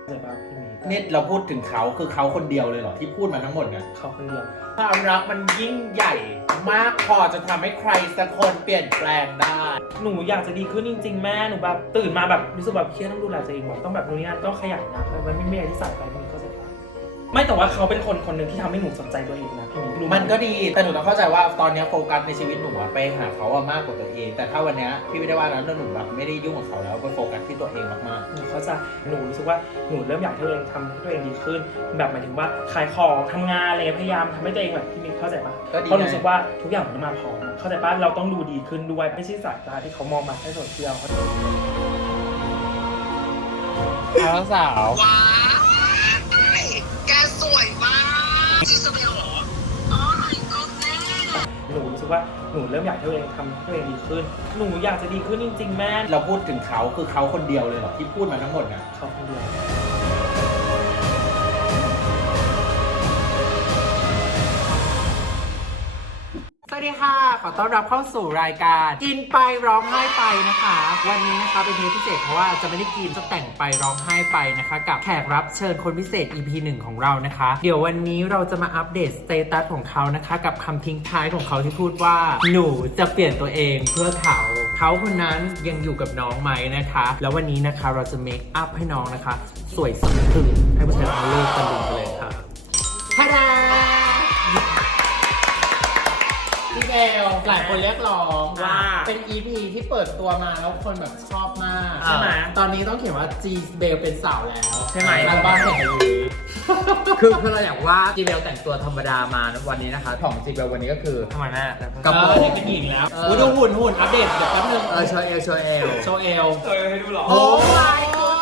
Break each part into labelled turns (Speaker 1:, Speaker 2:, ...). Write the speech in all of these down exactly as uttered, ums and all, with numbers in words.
Speaker 1: ใช่ป่ะพี่เมย์
Speaker 2: เนี่ยเราพูดถึงเขาคือเขาคนเดียวเลยเหรอที่พูดมาทั้งหมดเนี่ย
Speaker 1: เขาคนเดียว
Speaker 2: ความรักมันยิ่งใหญ่มากพอจะทำให้ใครสักคนเปลี่ยนแปลงได้
Speaker 1: หนูอยากจะดีขึ้นจริงๆแม่หนูแบบตื่นมาแบบรู้สึกแบบเครียดต้องดูแลตัวเองแบบต้องแบบรู้งานต้องขยันนะแต่มันไม่มีอะไรที่สายไปมันเข้าใจปะไม่แต่ว่าเขาเป็นคนคนหนึ่งที่ทำให้หนูสนใจตัวเองนะพี่เมย์รู้ไห
Speaker 2: มันก็ดีแต่หนูต้องเข้าใจว่าตอนนี้โฟกัสในชีวิตหนูอะไปหาเขาอะมากกว่าตัวเองแต่ถ้าวันนี้พี่ไม่ได้ว่าแล้วหนูแบบไม่ได้ยุ่งกับเขาแล้วก็โฟกัสที่ตัวเองมาก
Speaker 1: หนูเข้าใจหนูรู้สึกว่าหนูเริ่มอยากให้ตัวเองทำให้ตัวเองดีขึ้นแบบหมายถึงว่าขายของทำงานอะไรพยายามทำให้ตัวเองแบบพี่เมย์เข้าใจปะ
Speaker 2: ๆก็ดี
Speaker 1: เพราะรู้สึกว่าทุกอย่างมันต้องมาพร้อมเข้าใจปะเราต้องดูดีขึ้นด้วยไม่ใช่สายตาที่เขามองมาแค่โซเชียล
Speaker 2: น้องสาว
Speaker 3: ว้ายแกสวยมากจีสเบลเหรออ๋อไอ้ก็แม่
Speaker 1: หนูรู้สึกว่าหนูเริ่มอยากให้ตัวเองทำให้ตัวเองดีขึ้นหนูอยากจะดีขึ้นจริงๆแม่
Speaker 2: เราพูดถึงเขาคือเขาคนเดียวเลยเหรอที่พูดมาทั้งหมดเนี่ย
Speaker 1: เขาคนเดียว
Speaker 2: สวัสดีค่ะขอต้อนรับเข้าสู่รายการกินไปร้องไห้ไปนะคะวันนี้นะคะเป็นเทปพิเศษเพราะว่าจะไม่ได้กินจะแต่งไปร้องไห้ไปนะคะกับแขกรับเชิญคนพิเศษ อี พี หนึ่งของเรานะคะเดี๋ยววันนี้เราจะมาอัปเดตสเตตัสของเขานะคะกับคำทิ้งท้ายของเขาที่พูดว่าหนูจะเปลี่ยนตัวเองเพื่อเขาเขาคนนั้นยังอยู่กับน้องไหมนะคะแล้ววันนี้นะคะเราจะเมคอัพให้น้องนะคะสวยสะพรึงให้ผู้ชายทั้งโลกตะลึงไปเลยค่ะท่าดาพี่เบลหลายคนเรียกร้องว่าเป็น อี พี ที่เปิดตัวมาแล้วคนแบบชอบมาก
Speaker 1: ใช่ไหม
Speaker 2: ตอนนี้ต้องเขียนว่าจีเบลเป็นสาวแล้ว
Speaker 1: ใช่ไหม
Speaker 2: อัลบั้มแห่งอายุ
Speaker 4: คือคือเราอยากว่าจีเบลแต่งตัวธรรมดามาวันนี้นะคะของจีเบลวันนี้ก็คือ
Speaker 1: ทำไมแม่
Speaker 4: กระโปรง
Speaker 2: เออนี่เป็นหญิงแล้วอุ้ยดูหุ่นหุ่นอัปเดตเดี๋ยวแป๊บนึง
Speaker 4: เออโชว์เอลโชว์เอล
Speaker 2: โชว์เอล
Speaker 1: เออให้ดูหรอ
Speaker 2: โอ้ย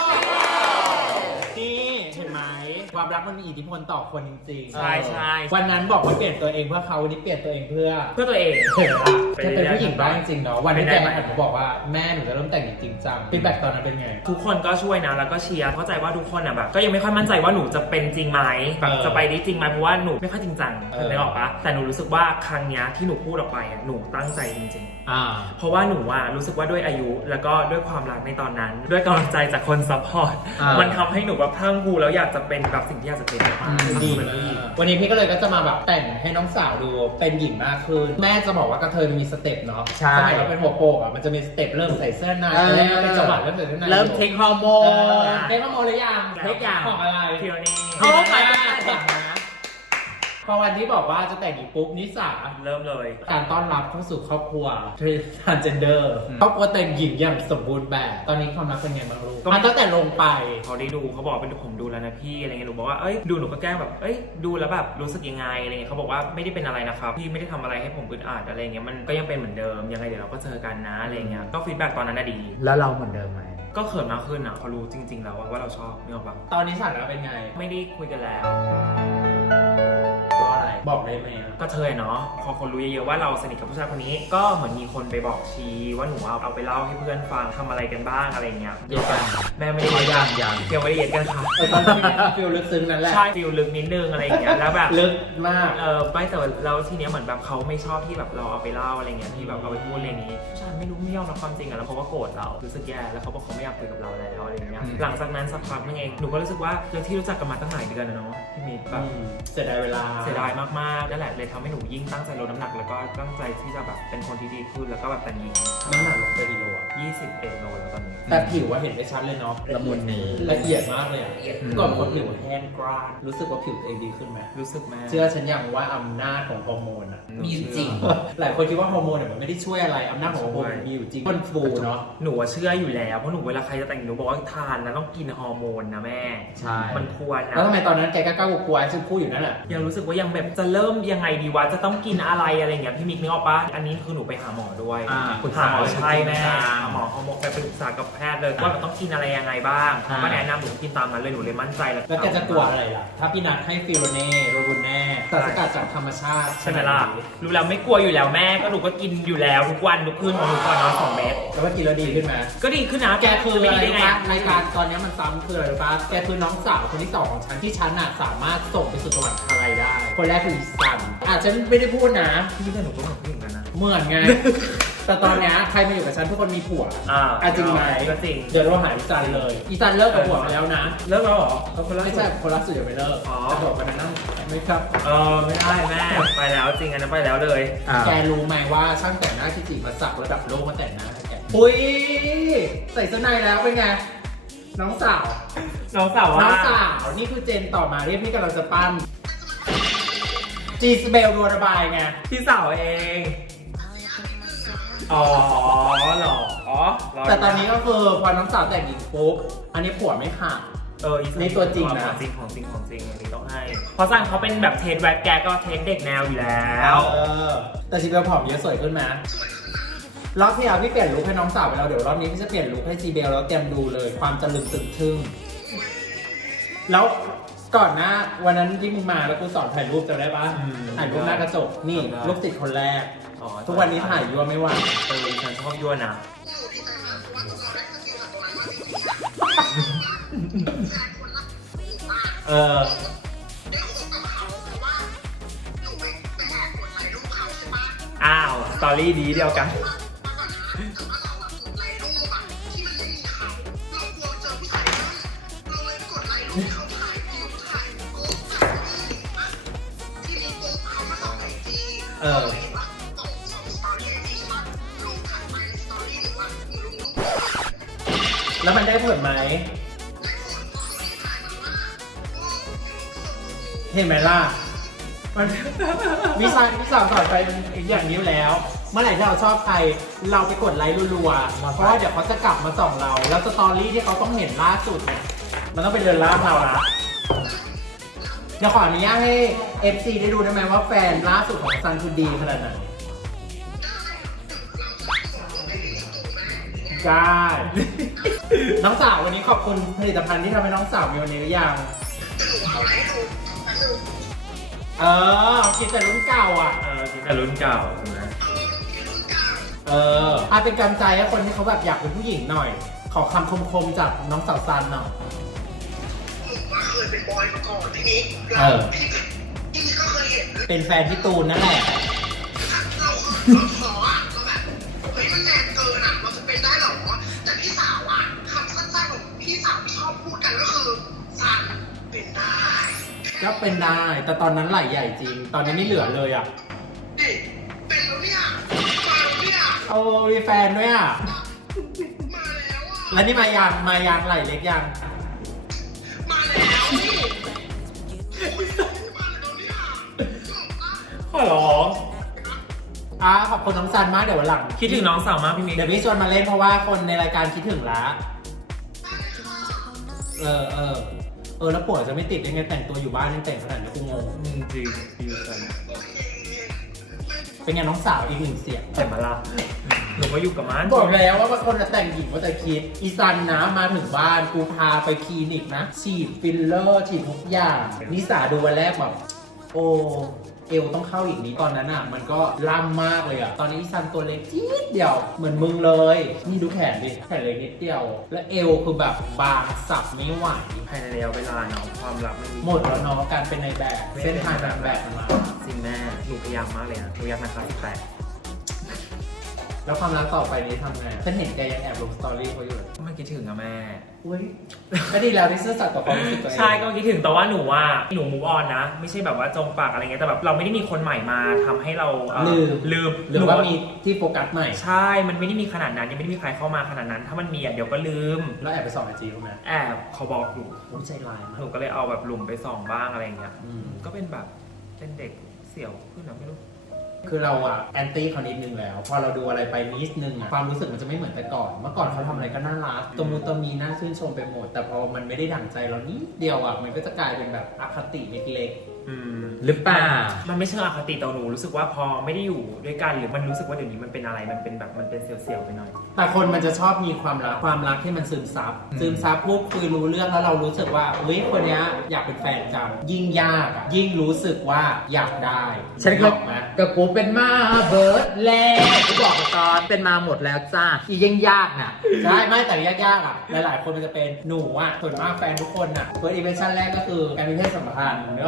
Speaker 2: นี่เห็นไหมความรักมันมีอิทธิพลต่อคนจริงๆ
Speaker 1: ใช่ใช่
Speaker 2: วันนั้นบอกว่าเปลี่ยนตัวเองเพื่อเขาวันนี้เปลี่ยนตัวเองเพื่อ
Speaker 1: เพื่อตัวเอง
Speaker 2: เห็นปะ
Speaker 1: ไป
Speaker 2: แค่
Speaker 1: เรื่
Speaker 2: เป็
Speaker 1: อน ยๆ
Speaker 2: ผู้หญิงบ้างจริงๆเนาะวันที่
Speaker 1: ไป
Speaker 2: แก
Speaker 1: ได้ไหม
Speaker 2: หันมาบอกว่าแม่หนูจะเริ่มแต่งจริงจังฟีดแบ็กตอนนั้นเป็นไง
Speaker 1: ทุกคนก็ช่วยนะแล้วก็เชียร์เข้าใจว่าทุกคนอ่ะแบบก็ยังไม่ค่อยมั่นใจว่าหนูจะเป็นจริงไหมแบบ
Speaker 2: เออ
Speaker 1: จะไปได้จริงไหมเพราะว่าหนูไม่ค่อยจริงจัง
Speaker 2: เออ
Speaker 1: นึกออกปะแต่หนูรู้สึกว่าครั้งเนี้ยที่หนูพูดออกไปอ่ะหนูตั้งใจจริง
Speaker 2: อ่า
Speaker 1: ๆ เพราะว่าหนูอ่ะรู้สึกว่าด้วยอายุแล้วก็ด้วยความรักในตอนนั้น ด้วยกำลังใจจากคนซัพพอร์ต
Speaker 2: อ่ามั
Speaker 1: มันทำให้หนูแบบพรังพรูแล้วอยากจะเป็นแบบสิ่งที่อยากจะเป็นมากๆ
Speaker 2: ดี
Speaker 1: เหมือน
Speaker 2: มา
Speaker 1: ผู้หญิง
Speaker 2: กวันนี้พี่ก็เลยก็จะมาแบบแต่งให้น้องสาวดูเป็นหญิงมากขึ้นแม่จะบอกว่ากระเทยมันมีสเต็ปเนาะ
Speaker 4: ใช่
Speaker 2: สมัยเราเป็นหัวโปกอ่ะมันจะมีสเต็ปเริ่มใส่เสื้อใน
Speaker 4: เออ
Speaker 2: แล้วเป็นจังหวะเริ่มใส่เสื้อใน
Speaker 4: เริ่มเทคฮอร์โม
Speaker 2: เอน อเทคฮอร์โมนหรือยัง
Speaker 4: เทคอย่าง
Speaker 2: ของอะไร
Speaker 1: เทียวนี่
Speaker 4: โอ้ my
Speaker 2: เห็
Speaker 4: god
Speaker 2: นไหมพอวันที่บอกว่าจะแต่งหญิงปุ๊บนิสา
Speaker 1: เริ่มเลย
Speaker 2: การต้อนรับเข้าสู่ครอบครัวทรานเจนเดอร์ครอบครัวแต่งหญิงอย่างสมบูรณ์แบบ ตอนนี้ความรักเป็นไงบ้างลูกอ่ะตั้งแต่ลงไป
Speaker 1: เขาได้ดูเขาบอกเป็นผมดูแล้วนะพี่อะไรเงี้ยหนูบอกว่าเอ้ยดูหนูก็แกล้งแบบเอ้ยดูแล้วแบบรู้สึกยังไงอะไรเงี้ยเขาบอกว่าไม่ได้เป็นอะไรนะครับพี่ไม่ได้ทำอะไรให้ผมอึดอัดอะไรเงี้ยมันก็ยังเป็นเหมือนเดิมยังไงเดี๋ยวเราก็เจอกันนะอะไรเงี้ยก็ฟีดแบ็กตอนนั้นน่ะดี
Speaker 4: แล้วเราเหมือนเดิมไหม
Speaker 1: ก็เขินมากขึ้นอ่ะเขารู้จริง ๆ แล้วว่าเราชอบไม่ออกปะ
Speaker 2: ตอนนี้สถานะเป็นไง
Speaker 1: ไม่ได้คุยกันแล้ว
Speaker 2: เพราะอะไรบอกได้ไหมอ่ะ
Speaker 1: ก็เธอเนาะพอคนรู้เยอะๆว่าเราสนิทกับผู้ชายคนนี้ก็เหมือนมีคนไปบอกชี้ว่าหนูเอาไปเล่าให้เพื่อนฟังทำอะไรกันบ้างอะไรเงี้ย
Speaker 2: เย็ดกัน
Speaker 1: แม่ไม่ได้
Speaker 4: อ๋อ
Speaker 1: เย็ด
Speaker 4: ยังยัง
Speaker 1: ยังไม่ได้เย็ดกันค่ะ
Speaker 2: เออตอนนี้ฟิลลึกซึ้งนั่นแหละ
Speaker 1: ใช่ฟิลลึกนิดนึงอะไรอย่างเงี้ยแล้วแบบ
Speaker 2: ลึกมาก
Speaker 1: เออไม่แต่ว่าแล้วทีเนี้ยเหมือนแบบเขาไม่ชอบที่แบบเราเอาไปเล่าอะไรเงี้ยที่แบบเอาไปพูดอะไรนี้ผู้ชายไม่รู้ไม่ยอมรับความจริงอะแล้วเขาก็โกรธเรารู้สึกแย่แล้วเขาบอกเขาไม่อยากคุยกับเราแล้วอะไรอย่างเงี้ย
Speaker 2: อืม
Speaker 1: หลังจากนั้นสักพักนึงเองหนูก็รู้สึกว่าเรื่องที่รู้จักกันมาตั้งหลายเดือนนะเนาะพี่มิตรแบบ
Speaker 2: อืมเสียดายเวลา
Speaker 1: เสียดายมากๆนั่นแหละเลยทำให้หนูยิ่งตั้งใจลดน้ำหนักแล้วก็ตั้งใจที่จะแบบเป็นคนที่ดีขึ้นแล้วก็แบบแต่งหญิง
Speaker 2: น้ำหนักลงไปกี่โลอ่ะ
Speaker 1: ยี่สิบเอ็ดโลแล้วตอนนี้
Speaker 2: แต่ผิวว่าเห็นได้ชัดเลยเนาะ
Speaker 4: ละมุนนี้
Speaker 2: ละเอียดมากเลยอ่ะ
Speaker 4: อืม
Speaker 2: ก่อนคนผิวแห้งกร้านรู้สึกว่าผิวตัวเองดีขึ้นไหม
Speaker 1: รู้สึกแม่
Speaker 2: เชื่อฉันอย่างว่าอำนาจของฮอร์โมนอ่ะ
Speaker 1: มีจริง
Speaker 2: หลายคนคิดว่าฮอร์โมนเนี่ยมันไม่ได้ช่วยอะไรอำนาจของฮอร์โมนมีอยู่จริงมันฟูเนาะ
Speaker 1: หนูอะเชื่ออยู่แล้วเพราะหนูเวลาใครจะแต่งหนูบอกว่าทานนะต้องกินฮอร์โมนนะแม่
Speaker 2: ใช่
Speaker 1: มันควรนะ
Speaker 2: แล้วทำไมตอนนั้นแกก็กล้ากลัวๆฉันพูดอยู่นั่นแหละ
Speaker 1: ยังรู้สึกว่ายังแบบจะเริ่มยังไงดีวะจะต้องกินอะไรอะไรเงี้ยพี่มิกนึกออกปะอันนี้คือหนูไปหาหมอด้วย
Speaker 2: อ่า
Speaker 1: หาหมอใช่แม่
Speaker 2: ปรึกษา
Speaker 1: หาหมอฮอร์โมนไปปรึกษากับแพทย์เลยว่ามันต้องกินอะไรยังไงบ้าง
Speaker 2: อ่า
Speaker 1: เขาก็แนะนำหนูกินตามนั้นเลยหนูเลยมั่นใจแล้ว
Speaker 2: แล้วแกจะกลัวอะไรล่ะ ถ้าพี่นัทให้ฟิโรเน่โรบุนแน่สารสกัดจากธรรมชาติ
Speaker 1: ใช่ไหมล่ะรู้แล้วไม่กลัวอยู่แล้วแม่ก็หนูก็กินอยู่แล้วทุกวันทุกคืนของหนูก่อนนอนสองเม็ด
Speaker 2: แล้วว่ากินแล้วดีขึ้นไหม
Speaker 1: ก็ดีขึ้นนะ
Speaker 2: แกคือ
Speaker 1: ไม่
Speaker 2: อะไร
Speaker 1: ดีได้ไง
Speaker 2: ปะรายการตอนนี้มันซ้ำคืออะไรรู้ปะแกคือน้องสาวคนที่สองของฉันที่ฉันน่ะสามารถส่งไปสู่สวรรค์อะไรได้ คนแรกคืออีสันอ่ะฉันไม่ได้พูดนะ
Speaker 1: พี่แต่หนูก็เหมือนผู้หญิงกันนะ
Speaker 2: เหมือนไงแต่ตอนเนี้ยใครมาอยู่กับฉันทุกคนมีผัว
Speaker 1: อ่า
Speaker 2: อ่ะจริงไหม
Speaker 1: ก็จริง
Speaker 2: เดี๋ยวเราหาอีจันเลย อีจันเลิกกับผัวมาแล้วนะ
Speaker 1: เลิกแล้วเหรอเขาคนละ
Speaker 2: ไม่ใช่คนรักสุดยังไม่เลิก
Speaker 1: อ๋อ
Speaker 2: จะบอกกันนะนั่งไม่ครับ
Speaker 1: เออไม่ได้แม่ไปแล้วจริงอันนั้นไปแล้วเลย
Speaker 2: แกรู้ไหมว่าช่างแต่งหน้าที่จีมาสักระดับโลกมาแต่งหน้าให้แกอุ้ยใส่เสื้อในแล้วเป็นไง น้องสาว
Speaker 1: น้องสาว
Speaker 2: น้
Speaker 1: ว่า
Speaker 2: องสาว นี่คือเจนต่อมาเรียกพี่กำลังจะปั้นจีสเบลรัวระบายไง
Speaker 1: พี่สาวเองอ๋อเหรออ๋อร
Speaker 2: แต่ตอนนี้ก็คือพอน้องสาวแต่งหญิงปุ๊บ อันนี้ผัวไม่ขาด
Speaker 1: เอออี
Speaker 2: นี่ตัวจริงนะ
Speaker 1: ของจริงของจริงของจริงอันนี้ต้องให้เพราะซันเขาเป็นแบบเทสแวกแกก็เทสเด็กแนวอยู่แล้ว
Speaker 2: เออ แต่จีเบลผอมเยอะสวยขึ้นไหมรอบที่แล้วพี่เปลี่ยนลุคให้น้องสาวไปแล้วเดี๋ยวรอบนี้พี่จะเปลี่ยนลุคให้จีเบลแล้วเตรียมดูเลยความตะลึงตึงทึ่งแล้วก่อนหน้าวันนั้นที่มึงมาแล้วกูสอนถ่ายรูปจำได้ปะถ่ายรูปหน้ากระจกนี่ลูกติดคนแรก
Speaker 1: อ๋อ
Speaker 2: ทุกวันนี้ถ่ายยั่วไม่ไหว
Speaker 1: เออฉันชอบยั่วนะ
Speaker 3: หนูดีใจมากเพราะว่าเราได้สกิลจากตรงนั้นมาจริงๆแฟนคนรักหนูมาก
Speaker 2: เออ
Speaker 3: ได้คบกับเขาเพราะว่าหนูไปไปแอบกดไลค์รูปเขาใช่ปะ
Speaker 1: อ้าวสตอรี่ดีเดียวกัน
Speaker 3: แต่ว่าเราอะกดไลค์รูปอะที่มันไม่มีเขาเรากลัวเจอผู้ชายได้เราเลยไปกดไลค์รูปเขาถ่ายวิวถ่ายโพสต์แบบนี้อะที่มีโพสต์เขามาส่องไอจี
Speaker 2: เออ
Speaker 3: เห็นว่าส่งส่งสตอรี่ไอจีใช่ปะรูปถัดไปในสตอรี่หรือว่าหนูลงรูป
Speaker 2: แล้วมันได้ผลไหม เห็นไหมล่ะ มันวิชาที่พี่สาวสอนไปเป็นอย่างนี้แล้ว เมื่อไหร่ที่เราชอบใคร เราไปกดไลค์รัวๆ เพราะว่าเดี๋ยวเขาจะกลับมาส่องเรา แล้วสตอรี่ที่เขาต้องเห็นล่าสุดเนี่ย มันต้องเป็นเรือนร่างเรานะเดี๋ยวขออนุญาตให้ เอฟ ซี ได้ดูได้ไหมว่าแฟนล่าสุดของซันคือดีขนาดไหนได้ น้องสาววันนี้ขอบคุณผลิตภัณฑ์ที่ทำให้น้องสาวมีวันนี้หรือยัง เออคิดแต่รุ่นเก่าอ่ะ
Speaker 1: เออคิดแต่รุ่นเก่าถูกไหม
Speaker 2: เอออาเป็นกำลังใจให้คนที่เขาแบบอยากเป็นผู้หญิงหน่อย ขอคำคมๆจากน้องสาวซันหน่อย
Speaker 3: ผมว่าเคยเป็นบอยมาก่อนทีนี้
Speaker 2: เออ
Speaker 3: พี่พี่ก็เคยเห็น
Speaker 2: เป็นแฟนพี่ตูนนั่นแหละ
Speaker 3: เราเราขออ่ะเราแบบเฮ้ยมันแรงเกินอ่ะเราจะเป็นได้หรอแต่พี่สาวอ่ะคำสั้นๆของพี่สาวที่ชอบพูดกันก็คือสันเป็นได้
Speaker 2: ก็เป็นได้ แต่ตอนนั้นไหล่ใหญ่จริง ตอนนี้ไม่เหลือเลยอ่ะ
Speaker 3: ดิเป็นแล้วเนี่ยมาแล้วเนี่ย
Speaker 2: เอามีแฟนด้วยอ่ะ
Speaker 3: มาแล้วอ่ะ
Speaker 2: แล้วนี่มายังมายังไหล่เล็กยัง
Speaker 3: มาแล้วนี่อุ๊ยมาแล้วเนี่ยบอกว่า
Speaker 1: ขอร้อง
Speaker 2: อ่ะขอบคุณน้องซันมากเดี๋ยววันหลัง
Speaker 1: คิดถึงน้องสาวมากพี่มิก
Speaker 2: เดี๋ยวพี่ชวนมาเล่นเพราะว่าคนในรายการคิดถึงละ เออเออเออแล้วผัวจะไม่ติดยังไงแต่งตัวอยู่บ้านยังแต่งขนาดนี้กูงง
Speaker 1: อืมจริงดีกัน
Speaker 2: เป็นไงน้องสาวอีกหนึ่งเสียง
Speaker 1: แต่มาละหนูก็อยู่กับมัน
Speaker 2: บอกแล้วว่าบางคนจะแต่งหญิงว่าจะคิด อีซันนะมาถึงบ้านกูพาไปคลินิกนะ ฉีดฟิลเลอร์ฉีดทุกอย่างนิสาดูวันแรกแบบโอ้เอวต้องเข้าอีกนี้ตอนนั้นอ่ะ มันก็ล่ำมากเลยอ่ะ ตอนนี้อีซันตัวเล็กจี๊ดเดียวเหมือนมึงเลย นี่ดูแขนดิแขนเล็กนิดเดียว และเอวคือแบบบางสับไม่ไหว
Speaker 1: ภายในระยะเวลาเนาะความรักมันมี
Speaker 2: หมดแล้วเนาะการเป็นในแบบเส้นทางแบบแบบมันมา
Speaker 1: จริงแม่หนูพยายามมากเลยนะหนูอยากนะครับแต่
Speaker 2: แล้วความรักต่อไปนี้ทำไงฉันเห็นแกยังแอบลงสตอรี่เขาอยู่เลย
Speaker 1: ไม่คิดถึงอะแม่
Speaker 2: อุ้ยก็ดีแล้วที่ซื่อสัตย์ต่อความรู้สึกตัวเอง
Speaker 1: ใช่ก็คิดถึงแต่ว่าหนูว่าหนูมูฟออนนะ ไม่ใช่แบบว่าจงปากอะไรเงี้ยแต่แบบเราไม่ได้มีคนใหม่มาทำให้เราเอ่อ
Speaker 2: ลืม
Speaker 1: ลืม
Speaker 2: หรือว่ามีที่โฟกัสใหม่
Speaker 1: ใช่ มันไม่ได้มีขนาดนั้นยังไม่ได้มีใครเข้ามาขนาดนั้น ถ้ามันมีอ่ะเดี๋ยวก็ลืม
Speaker 2: แล้วแอบไปส่องไอจีรู้ไหม
Speaker 1: แอบเขาบอกอยู่
Speaker 2: โอ้ยใจร้ายมา
Speaker 1: หนู
Speaker 2: ก
Speaker 1: ก็เลยเอาแบบหลุมไปส่องบ้างอะไรเงี้ย
Speaker 2: อืม
Speaker 1: ก็เป็นแบบเป็นเด็กเสี่ยวขึ้นนะไม่รู้
Speaker 2: คือเราอะแอนตี้เขานิดนึงแล้ว พอเราดูอะไรไปนิดนึงอะความรู้สึกมันจะไม่เหมือนแต่ก่อน เมื่อก่อนเขาทำอะไรก็น่ารักตัวมูตัวมีน่าชื่นชมไปหมด แต่พอมันไม่ได้ดั่งใจเรานิดเดียวอะมันก็จะกลายเป็นแบบอคติเล็ก
Speaker 1: อืม
Speaker 2: หรือเปล่า
Speaker 1: มันไม่เชิงอคติแต่หนูรู้สึกว่าพอไม่ได้อยู่ด้วยกันหรือมันรู้สึกว่าเดี๋ยวนี้มันเป็นอะไรมันเป็นแบบมันเป็นเสี่ยวๆไปหน่อย
Speaker 2: แต่คนมันจะชอบมีความรักความรักที่มันซึมซับ
Speaker 1: อืม
Speaker 2: ซึมซับปุ๊บคุยรู้เรื่องแล้วเรารู้สึกว่าเฮ้ยคนเนี้ยอยากเป็นแฟนกันยิ่งยากอะยิ่งรู้สึกว่าอยากได้
Speaker 4: ฉัน
Speaker 2: นึ
Speaker 4: ก็
Speaker 2: ออกไหม
Speaker 4: กับกูเป็นมาเบิร์ดแล้วกูบอกกับตอนเป็นมาหมดแล้วจ้าอียังยากน่ะ
Speaker 2: ใช่ไม่แต่ยากๆอ่ะหลายๆคนมันจะเป็นหนูอ่ะส่วนมากแฟนทุกคนอ่ะเฟิร์สอิมเพรสชั่นแรกก็คือการมีเพศสัมพันธ์นึกออกปะ
Speaker 4: เออ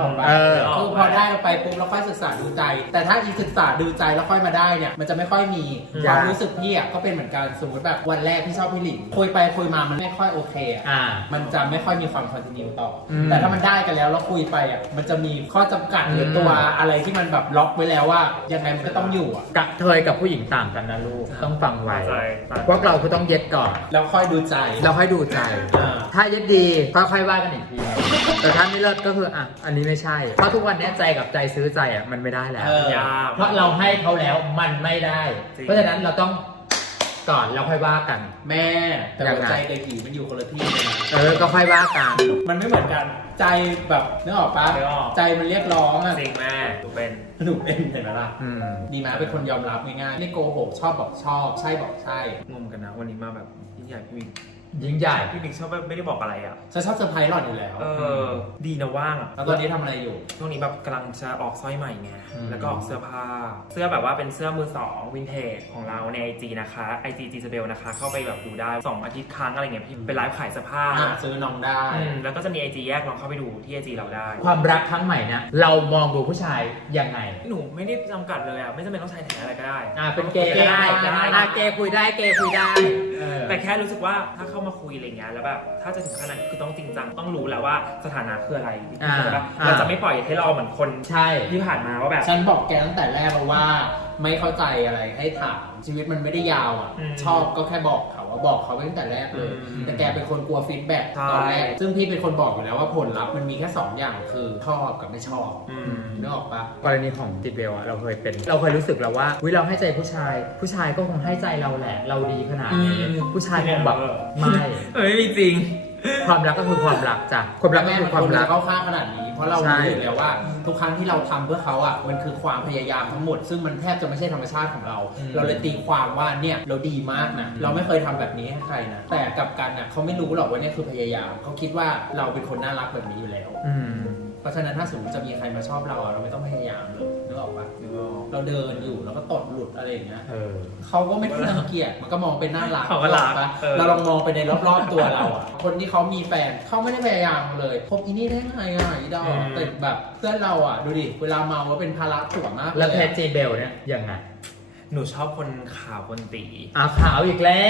Speaker 4: อ
Speaker 1: นึกก
Speaker 2: คือ
Speaker 1: หม
Speaker 2: พอได้เราไปปุ๊บเราค่อยศึกษาดูใจ แต่ถ้าอีศึกษาดูใจแล้วค่อยมาได้เนี่ยมันจะไม่ค่อยมี
Speaker 1: อืม
Speaker 2: ความรู้สึกพี่อ่ะก็เป็นเหมือนกันสมมติแบบวันแรกพี่ชอบพี่หลิงคุยไปคุยมามันไม่ค่อยโอเคอ่ะ
Speaker 4: อ่า
Speaker 2: มันจะไม่ค่อยมีความคอนติเนียต่ออ
Speaker 4: ม
Speaker 2: แต่ถ้ามันได้กันแล้วแล้วคุยไปอ่ะมันจะมีข้อจำกัดหรือตัวอะไรที่มันแบบล็อกไว้แล้วว่ายังไงมันก็ต้องอยู่อ่ะ
Speaker 4: กระเทยกับผู้หญิงต่างกันนะลูก ต้องฟังไว้
Speaker 1: เข้าใจต่าง
Speaker 4: พวกเราคือต้องเย็ดก่อน
Speaker 2: แล้วค่อยดูใจ
Speaker 4: เราค่อยดูใจ
Speaker 2: อ่า
Speaker 4: ถ้าเย็ดดีก็ค่อยว่ากันอีกที แต่ถ้าไม่เลิศก็คืออ่ะอันนี้ไม่ใช่ เพราะทุกวันนี้ใจกับใจซื้อใจอ่ะมันไม่ได้แล้ว
Speaker 2: เออ
Speaker 1: ยาก
Speaker 4: เพราะเราให้เขาแล้วมันไม่ได้
Speaker 1: จริง
Speaker 4: เพราะฉะนั้นเราต้องก่อนแล้วค่อยว่ากัน
Speaker 2: แม่แต่
Speaker 4: ยัง
Speaker 2: หัว
Speaker 4: ไง
Speaker 2: ใจกับผีมันอยู่คนละที่เลยนะ
Speaker 4: เออ ก็ค่อยว่ากัน
Speaker 2: มันไม่เหมือนกันใจแบบนึกออกปะ
Speaker 1: นึกออก
Speaker 2: ใจมันเรียกร้องอ่ะ
Speaker 1: จริงแม่ดูเป็น
Speaker 2: หนูเป็นเห็นไหมล่ะ
Speaker 4: อืม
Speaker 2: ดีมาเป็นคนยอมรับง่ายๆไม่โกหกชอบบอกชอบ ใช่บอกใช่
Speaker 1: งงกันนะวันนี้มาแบบยิ่งใหญ่พี่มิก
Speaker 4: ยิ่งใหญ่
Speaker 1: พี่มิกชอบแบบไม่ได้บอกอะไรอ่ะ
Speaker 2: ฉันชอบเซอร์ไพรส์หล่อนอยู่แล้ว
Speaker 1: เออ ดีนะว่างอะ
Speaker 2: แล้วตอนนี้ทำอะไรอยู่
Speaker 1: ช่วงนี้แบบกำลังจะออกสร้อยใหม่ไง
Speaker 2: อืม
Speaker 1: แล้วก็ออกเสื้อผ้า เสื้อแบบว่าเป็นเสื้อมือสองวินเทจของเราใน ไอ จี นะคะ ไอ จี จี เบลนะคะ เข้าไปแบบดูได้สองอาทิตย์ครั้งอะไรเงี้ยพี่เป็นไลฟ์ขายเสื้อผ้า
Speaker 2: อ่ะซื้อน้องได้
Speaker 1: อืมแล้วก็จะมี ไอ จี แยกลองเข้าไปดูที่ ไอ จี เราได้
Speaker 4: ความรักครั้งใหม่เนี่ยเรามองดูผู้ชายยังไง
Speaker 1: หนูไม่ได้จำกัดเลยอ่ะ ไม่จำเป็นต้องใช้แถอะไรก็ได้
Speaker 4: อ่าเป็นเกย์ก็ได้
Speaker 1: ได้
Speaker 4: อ่าเกย์คุยได้เกย์คุยได้เออ
Speaker 1: แต่แค่รู้สึกว่าถ้าเข้ามาคุยอะไรเงี้ยแล้วแบบถ้าจะถึงขนาดนั้นคือต้องจริงจังต้องรู้แล้วว่าสถานะคืออะไร
Speaker 4: อ่า
Speaker 1: เข้าใจปะ
Speaker 4: อ่า
Speaker 1: เราจะไม่ปล่อยให้รอเหมือนคน
Speaker 4: ใช่
Speaker 1: ที่ผ่านมาว่าแบบ
Speaker 2: ฉันบอกแกตั้งแต่แรกแล้วว่า ไม่เข้าใจอะไรให้ถามชีวิตมันไม่ได้ยาวอ่ะ
Speaker 1: อืม
Speaker 2: ชอบก็แค่บอกเขาว่าบอกเขาไปตั้งแต่แรกเลย
Speaker 1: อืม
Speaker 2: แต่แกเป็นคนกลัวฟีดแบ็ก
Speaker 1: ใช่
Speaker 2: ตอนแรก ซึ่งพี่เป็นคนบอกอยู่แล้วว่าผลลัพธ์มันมีแค่สองอย่างคือชอบกับไม่ชอบ
Speaker 1: อืม
Speaker 2: นึกออกปะ
Speaker 4: กรณีของจิตเบลอะเราเคยเป็น เราเคยรู้สึกแล้วว่าวิเราให้ใจผู้ชาย ผู้ชายก็คงให้ใจเราแหละ เราดีขนาดนี้
Speaker 1: อืม
Speaker 4: ผู้ชายคงแบบไม่
Speaker 1: เอ้ยไม่จริง
Speaker 4: ความรักก็คือความรักจ้ะความรักก็คือความรัก
Speaker 2: แเข้าข้างขนาดนี้ เพราะเรา
Speaker 4: ใช่
Speaker 2: รู้อยู่แล้วว่า ทุกครั้งที่เราทำเพื่อเขาอ่ะมันคือความพยายามทั้งหมด ซึ่งมันแทบจะไม่ใช่ธรรมชาติของเรา
Speaker 4: อืม
Speaker 2: เราเลยตีความว่าเนี่ยเราดีมากนะเราไม่เคยทำแบบนี้ให้ใครนะแต่กลับกันอ่ะเขาไม่รู้หรอกว่าเนี่ยคือพยายามเขาคิดว่าเราเป็นคนน่ารักแบบนี้อยู่แล้ว
Speaker 4: อืม
Speaker 2: เพราะฉะนั้นถ้าสมมติจะมีใครมาชอบเราอะเราไม่ต้องพยายามเลยนึกออกปะเราเดินอยู่แล้วก็ตดหลุดอะไรอย่างเงี้ย
Speaker 4: เออ
Speaker 2: เขาก็ไม่ได้รังเกียจมันก็มองเป็นน่ารัก
Speaker 1: เขาก็รัก
Speaker 2: ปะ
Speaker 1: เออ
Speaker 2: เราลองมองไปในรอบๆตัวเราอ่ะ คนที่เขามีแฟนเขาไม่ได้พยายามเลยพบอีนี่ได้ไงอ่ะอีดอกแต่แบบเพื่อนเราอ่ะดูดิเวลาเมาแล้วเป็นภาระผัวมากเลย
Speaker 4: แล้วเพจจิตเบลเนี่ยยังไง
Speaker 1: หนูชอบคนขาวคนตี
Speaker 4: อ่าขาวอีกแล้ว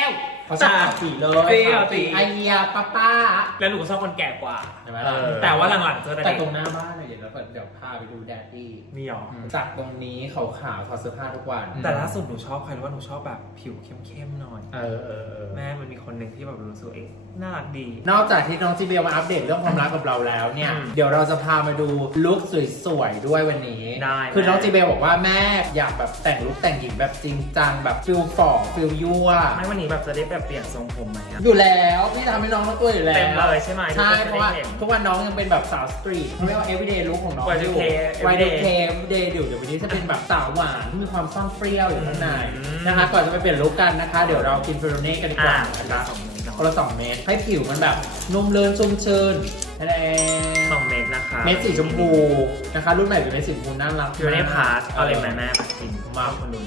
Speaker 2: เขาชอบขาวสีเลย
Speaker 1: ตี
Speaker 2: ขาว
Speaker 1: ตี
Speaker 2: สีไอเฮียป้าป้า
Speaker 1: แล้วหนูก็ชอบคนแก่กว่า
Speaker 2: ใช่ไหม
Speaker 4: เอ
Speaker 2: ล่ะ
Speaker 4: อ
Speaker 1: แต่ว่าหลังๆเจอแต่
Speaker 2: แต่
Speaker 1: เด็ก
Speaker 2: ตรงหน้าบ้านเนี่ยเดี๋ยวเราเดี๋ยวพาไปดูแดดดี้
Speaker 1: มีหรอ
Speaker 2: จากตรงนี้ขาวขาวๆถอดเสื้อผ้าทุกวัน
Speaker 1: แต่ล่าสุดหนูชอบใครรู้ว่าหนูชอบแบบผิวเข้มๆหน่อย
Speaker 4: เออเออเออ
Speaker 1: แม่มันมีคนหนึ่งที่แบบรู้สึกเอ๊ะน่ารักดี
Speaker 2: นอกจากที่น้องจีเบลมาอัปเดตเรื่องความรักกับเราแล้วเนี่ย
Speaker 1: อืม
Speaker 2: เดี๋ยวเราจะพามาดูลุคสวยๆด้วยวันนี้
Speaker 1: ได้
Speaker 2: คือน้อง
Speaker 1: แม่
Speaker 2: จีเบลบอกว่าแม่อยากแบบแต่งลุคแต่งหญิงแบบจริงจังแบบฟิลฝ่องฟิลยั่ว
Speaker 1: ไม่วันนี้แบบจะได้แบบเปลี่ยนทรงผมไหมอะ
Speaker 2: อยู่แล้วพี่ทำให้น้องทั้งตัวอยู่แล้ว
Speaker 1: เต็มเลยใช่ไหม
Speaker 2: ใช่
Speaker 1: ทุกคนจะ
Speaker 2: เพราะว่า
Speaker 1: ได้เห็น
Speaker 2: ทุกวันน้องยังเป็นแบบสาวสตรีทเขาเรียกว่า everyday look ของน้อง
Speaker 1: วาย ทู
Speaker 2: อยู่
Speaker 1: เค
Speaker 2: วายดู
Speaker 1: everyday
Speaker 2: เค everyday เดี๋ยวเดี๋ยววันนี้จะเป็นแบบสาวหวานที่มีความซ่อนเปรี้ยวอยู่ข้างใน
Speaker 1: อืม
Speaker 2: นะคะก่อนจะไปเปลี่ยนลุคกันนะคะ เดี๋ยวเรากินเฟโรเน่กันดีก
Speaker 1: อ่า
Speaker 2: ว่า
Speaker 1: อัน
Speaker 2: นะ
Speaker 1: ละ
Speaker 2: คะ
Speaker 1: สองเมตร
Speaker 2: คนละสองเม็ดให้ผิวมันแบบนุ่มเลินชุ่มชื่นแท้
Speaker 1: สองเมตรนะคะ
Speaker 2: เม็ดสีชมพูนะคะรุ่นใหม่เป็นเม็ดสีชมพูน่ารัก
Speaker 1: อยู่ในพาสเอาเลยแม่แม่มากิน
Speaker 2: มา
Speaker 1: คนดู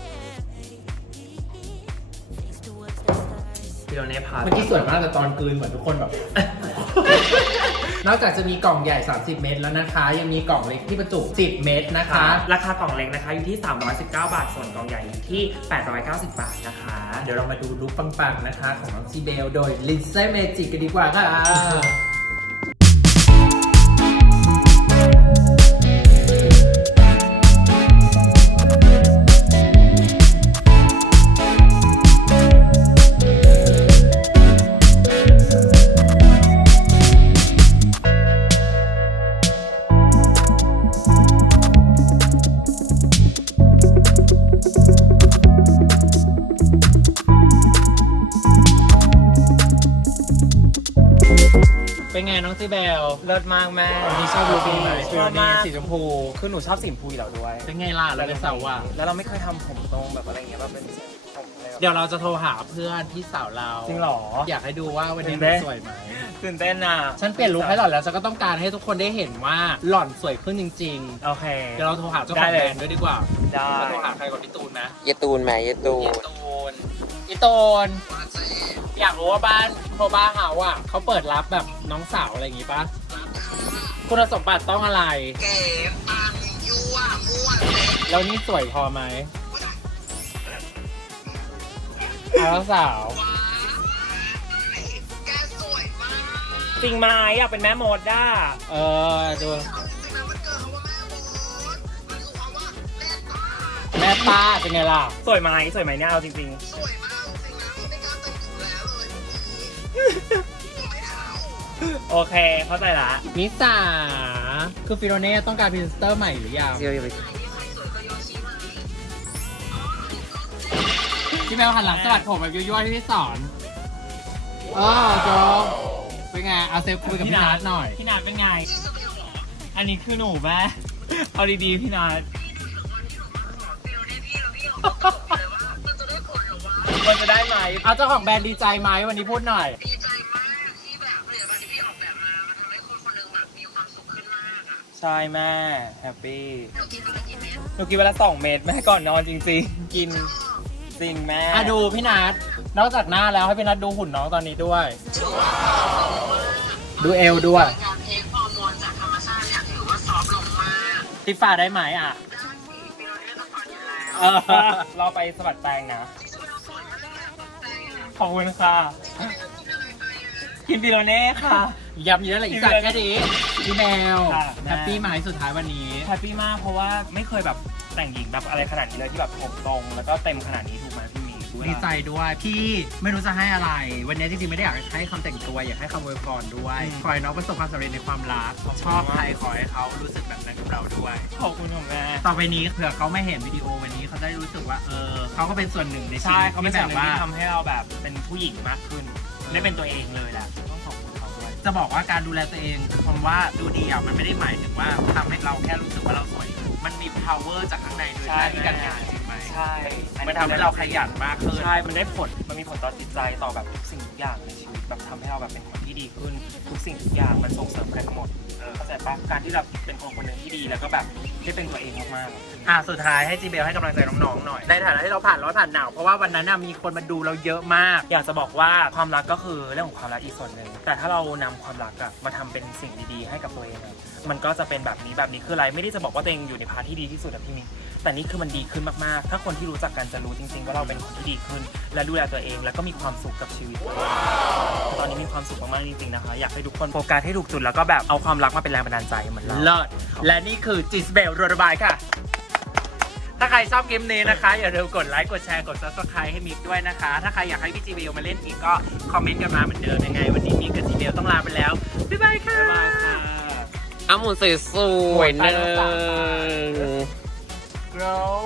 Speaker 1: ฟิโลเน่พาส
Speaker 2: เมื่อกี้สวยมากแต่ตอนกลืนเหมือนทุกคนแบบ นอกจากจะมีกล่องใหญ่ สามสิบ เม็ดแล้วนะคะ ยังมีกล่องเล็กที่บรรจุ สิบ เม็ดนะคะ
Speaker 1: ราคากล่องเล็กนะคะอยู่ที่ สามร้อยสิบเก้า บาท ส่วนกล่องใหญ่อยู่ที่ แปดร้อยเก้าสิบ บาทนะคะ
Speaker 2: เดี๋ยวเรามาดูลุคปังๆนะคะ ของน้องซีเบลโดยลินเซ่เมจิกกันดีกว่าค่ะ เป็นไงน้องซีเบล
Speaker 1: เลิศมากแม่
Speaker 2: วันนี้ชอบลุคนี้ไหม
Speaker 1: ชอบมาก
Speaker 2: สีชมพู
Speaker 1: คือหนูชอบสีชมพูอยู่แล้วด้วย
Speaker 2: เป็นไงล่ะเราเป็นสาวว่ะ
Speaker 1: แล้วเราไม่เคยทำผมตรงแบบอะไรเงี้ยแบบเป็นผมอะไรแบบ
Speaker 2: เดี๋ยวเราจะโทรหาเพื่อนที่สาวเรา
Speaker 1: จริงเหรอ
Speaker 2: อยากให้ดูว่าวันนี้
Speaker 1: ตื่นเต้
Speaker 2: มัน
Speaker 1: น
Speaker 2: สวยไหม
Speaker 1: ตื่นเต้นอ่ะ
Speaker 2: ฉันเปลี่ยนลุคให้หล่อนแล้วฉันก็ต้องการให้ทุกคนได้เห็นว่าหล่อนสวยขึ้นจริง
Speaker 1: โอเค
Speaker 2: ๆ เดี๋ยวเราโทรหาเจ้าข
Speaker 1: ได้
Speaker 2: อง
Speaker 1: เล
Speaker 2: แบ
Speaker 1: ย
Speaker 2: รนด์ด้วยดีกว่า
Speaker 1: ได้
Speaker 2: เราโทรหาใครก่อนพี่ตูนนะ
Speaker 5: เยตูนแหม่เยตู
Speaker 2: อี
Speaker 5: น
Speaker 2: ตูนอีตูนอยากรู้ว่าบ้านโคบ้าเฮาอ่ะเขาเปิดรับแบบน้องสาวอะไรอย่างงี้ปะคุณสมบัติต้องอะไร
Speaker 3: เก๋ปังยั่วมั่วเซ็ก
Speaker 2: แล้วนี่สวยพอไหมอาแล้วสาว
Speaker 3: ว้าวแกสวยมาก
Speaker 1: จริงไหมอยากเป็นแม่มดด้า
Speaker 2: เออดู
Speaker 3: เอาจริงๆนะมันเกิดคำว่าแม่มดมันคือคำว่าแม่ตา
Speaker 2: แม่ป้าเป็นไงล่ะ
Speaker 1: สวยไหมสวยไหมเนี่ยเอาจริง
Speaker 3: สวยมากจริงๆนะมันไม่กล้าแต่งตัวแล้วเลยไม่เท่า
Speaker 1: ๆ โอเคเข้าใจละ
Speaker 2: นิสาคือฟิโรเน่ต้องการพรีเซนเตอร์ใหม่หรือยังพี่แมวหันหลังสลัดผมแบบยั่วๆที่พี่สอนเออโจเป็นไงเอาเซฟคุยกับพี่นัทหน่อย
Speaker 1: พี่นัทเป็นไง อันนี้คือหนูแม่เอาดีๆพี่นัทมันจะได้ไหม
Speaker 2: เอาเจ้าของแบรนด์ดีใจไหมวันนี้พูดหน่อย
Speaker 3: ดีใจมากที่แบบผลิตภัณฑ์ที่พี่ออกแบบมา มันทำให้คนคนหนึ่งแบบมีความสุขขึ้นมากอ่ะ
Speaker 1: ใช่แม่แฮปปี้
Speaker 3: เรากินวันละกี่เม็ด
Speaker 1: หนูกินวันละสองเม็ดแม่ก่อนนอนจริงๆ กินจริงแม่
Speaker 2: อ่ะดูพี่นัทนอกจากหน้าแล้วให้พี่นัทดูหุ่นน้องตอนนี้ด้วย ดูเอวด้วย
Speaker 3: การเทคฮอร์โมนจากธรรมชาติเนี่ยถือว่าซอฟต์ลงมาก
Speaker 2: ติฟ้าได้ไหมอ่ะ
Speaker 3: ได้สิพี่เราได้ต้องขออยู่แล้ว
Speaker 2: เออ
Speaker 1: เราไปสะบัดแตงนะ
Speaker 3: ที่จะเราสวยมากเลยตกใจอ่ะ
Speaker 1: ขอบคุณค่ะ กินฟิโลเน่ค่ะ
Speaker 2: ยำเยอะเลยอีกสัตว์แค่ดีพี่แมว
Speaker 1: ค่ะ
Speaker 2: แฮปปี้ไหมสุดท้ายวันนี้
Speaker 1: แฮปปี้มากเพราะว่าไม่เคยแบบแต่งหญิงแบบอะไรขนาดนี้เลยที่แบบผมตรง แล้วก็เต็มขนาดนี้ถูกไหมพี่หมีด้วย
Speaker 2: ดีใจด้วยพี่ไม่รู้จะให้อะไร วันนี้จริงๆไม่ได้อยากให้คำแต่งตัวอยากให้คำอวยพรด้วยขอให้น้องประสบความสำเร็จในความรักชอบใครขอให้เขารู้สึกแบบนั้นกับเราด้วย
Speaker 1: ขอบคุณของแม่
Speaker 2: ต่อไปนี้เผื่อเขาไม่เห็นวิดีโอวันนี้เขาจะได้รู้สึกว่าเออเขาก็เป็นส่วนหนึ่งในชี
Speaker 1: ใช่
Speaker 2: วิต
Speaker 1: เขาเป็น
Speaker 2: ที่
Speaker 1: ส่
Speaker 2: แบ
Speaker 1: วนหนึ่ง
Speaker 2: บว่า
Speaker 1: ที่ทำให้เราแบบเป็นผู้หญิงมากขึ้นได้เป็นตัวเองเลยแหละต้องขอบคุณเขาด้วย
Speaker 2: จะบอกว่าการดูแลตัวเองคำว่าดูดีอ่ะมันไม่ได้หมายถึงว่าทำให้เราแค่รู้สึกว่าเราสวยมันมี power จากข้างในด้วยหน้าที่การงานจริงไหม
Speaker 1: ใช่
Speaker 2: มันทำให้เราขยันมากขึ้น
Speaker 1: ใช่ มันได้ผล มันมีผลต่อจิตใจต่อแบบทุกสิ่งทุกอย่างในชีวิตแบบทำให้เราแบบเป็นคนที่ดีขึ้น ทุกสิ่งทุกอย่างมันส่งเสริมกันหมดเออเข้าใจปะการที่เราเป็นคนคนหนึ่งที่ดีแล้วก็แบบได้เป็นตัวเองมากๆ
Speaker 2: อ่ะสุดท้ายให้จีเบลให้กำลังใจน้องๆหน่อย ในฐานะที่เราผ่านร้อนผ่านหนาวเพราะว่าวันนั้นน่ะมีคนมาดูเราเยอะมาก
Speaker 1: อยากจะบอกว่าความรักก็คือเรื่องของความรักอีกส่วนหนึ่งแต่ถ้าเรานำความรักอะมาทำเป็นสิ่งดีๆให้กับตัวเองอะมันก็จะเป็นแบบนี้แบบนี้คืออะไรไม่ได้จะบอกว่าตัวเองอยู่ในพาร์ทที่ดีที่สุดอะพี่มิกแต่นี่คือมันดีขึ้นมากๆ ถ้าคนที่รู้จักกันจะรู้จริงๆว่าเราเป็นคนที่ดีขึ้น และดูแลตัวเองแล้วก็มีความสุขกับชีวิตตัวเองตอนนี้มีความสุขมากๆจริงๆนะคะอยากให้ทุกคนโฟกัสให้ถูกจุดแล้วก็แบบเอาความรักมาเป็นแรงบันดาลใจเหมือนเรา
Speaker 2: เลิศและนี่คือจิสเบลรัวระบายค่ะ ถ้าใครชอบคลิปนี้นะคะ อย่าลืมกดไลค์กดแชร์กด ซับสไครบ์ ให้มิกด้วยนะคะ ถ้าใครอยากให้พี่จีเบลมาเล่นอีกก็คอมเมนต์กันมาเหมือนเดิมยังไง วันนี้มิกกับจีเบลต้องลาไปแล้ว บ๊ายบายค่ะ
Speaker 1: บ๊ายบายค่ะ
Speaker 4: อาหมุนสวยสวยๆหนึ่ง
Speaker 2: Grow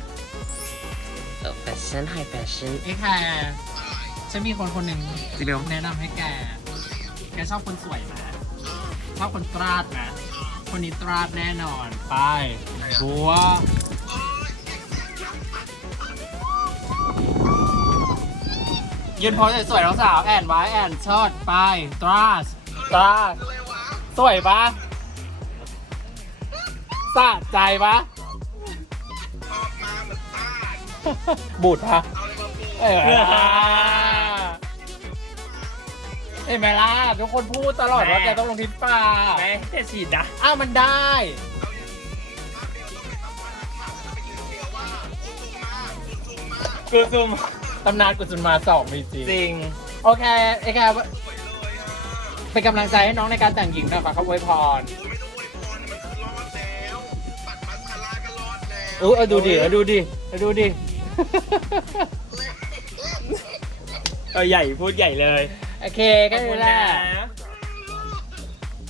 Speaker 4: แฟชั่นไฮแฟชั่น
Speaker 2: ไอ้แคร์ฉันมีคนคนหนึ่งจีเบลแนะนำให้แก แกชอบคนสวยไหมชอบคนตราดไหมคนนี้ตราดแน่นอน ไปบัวยืนโพสสวยๆน้องสาว แอนไว้ แอนเชิดไปตราดตราดสวยปะสะใจปะ
Speaker 3: ออกมาเหมือนตา
Speaker 2: บูดปะ
Speaker 3: เอาเลยมาปู
Speaker 2: เออเห็นไหมล่ะ ทุกคนพูดตลอดว่าแกต้องลงทิศป่า
Speaker 1: แม่จะฉีดนะ
Speaker 2: อ้าวมันได้
Speaker 1: กูซุ่ม
Speaker 2: ตำนานกุศลมาสองมีจริง
Speaker 1: จริง
Speaker 2: โอเคไอ้แกเป็นกำลังใจให้น้องในการแต่งหญิงหน่อยฝากเขาอวยพร
Speaker 3: ไม่ต้องอวยพรมันคือรอดแล้วปัดมัสคาร่าก็รอดแล้ว
Speaker 2: เออเอาดูดิเอาดูดิเอาดูดิ
Speaker 1: เออใหญ่พูดใหญ่เลย
Speaker 2: โอเคก็นี่แหละ